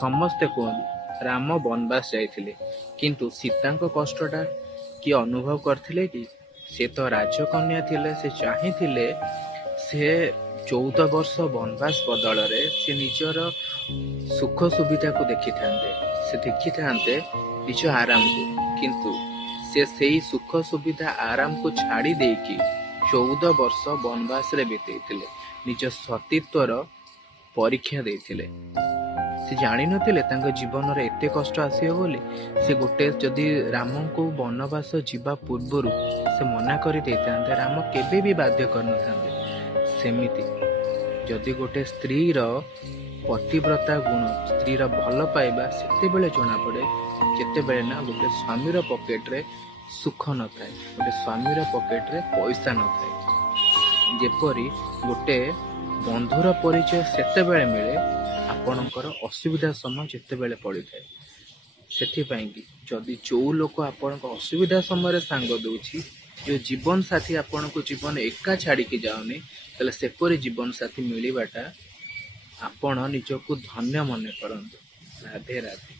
ସମସ୍ତେ କୁହନ୍ତି ରାମ ବନବାସ ଯାଇଥିଲେ, କିନ୍ତୁ ସୀତାଙ୍କ କଷ୍ଟଟା କିଏ ଅନୁଭବ କରିଥିଲେ କି? ସେ ତ ରାଜକନ୍ୟା ଥିଲେ, ସେ ଚାହିଁଥିଲେ ସେ 14 ବର୍ଷ ବନବାସ ବଦଳରେ ସେ ନିଜର ସୁଖ ସୁବିଧାକୁ ଦେଖିଥାନ୍ତେ, ସେ ଦେଖିଥାନ୍ତେ ନିଜ ଆରାମକୁ। କିନ୍ତୁ ସେ ସେଇ ସୁଖ ସୁବିଧା ଆରାମକୁ ଛାଡ଼ି ଦେଇକି 14 ବର୍ଷ ବନବାସରେ ବିତେଇଥିଲେ, ନିଜ ସତୀତ୍ୱର ପରୀକ୍ଷା ଦେଇଥିଲେ। ସେ ଜାଣିନଥିଲେ ତାଙ୍କ ଜୀବନରେ ଏତେ କଷ୍ଟ ଆସିବ ବୋଲି। ସେ ଯଦି ରାମଙ୍କୁ ବନବାସ ଯିବା ପୂର୍ବରୁ ସେ ମନା କରିଦେଇଥାନ୍ତେ, ରାମ କେବେ ବି ବାଧ୍ୟ କରିନଥାନ୍ତେ। ସେମିତି ଯଦି ଗୋଟେ ସ୍ତ୍ରୀର ପତିବ୍ରତା ଗୁଣ, ସ୍ତ୍ରୀର ଭଲ ପାଇବା ସେତେବେଳେ ଜଣାପଡ଼େ ଯେତେବେଳେ ନା ଗୋଟେ ସ୍ୱାମୀର ପକେଟରେ ସୁଖ ନଥାଏ, ଗୋଟେ ସ୍ୱାମୀର ପକେଟରେ ପଇସା ନଥାଏ। ଯେପରି ଗୋଟେ ବନ୍ଧୁର ପରିଚୟ ସେତେବେଳେ ମିଳେ ଆପଣଙ୍କର ଅସୁବିଧା ସମୟ ଯେତେବେଳେ ପଡ଼ିଥାଏ। ସେଥିପାଇଁ କି ଯଦି ଯେଉଁ ଲୋକ ଆପଣଙ୍କ ଅସୁବିଧା ସମୟରେ ସାଙ୍ଗ ଦେଉଛି, ଯେଉଁ ଜୀବନ ସାଥୀ ଆପଣଙ୍କୁ ଜୀବନ ଏକା ଛାଡ଼ିକି ଯାଉନି, ତାହେଲେ ସେପରି ଜୀବନ ସାଥୀ ମିଳିବାଟା ଆପଣ ନିଜକୁ ଧନ୍ୟ ମନେ କରନ୍ତୁ। ରାଧେ ରାଧେ।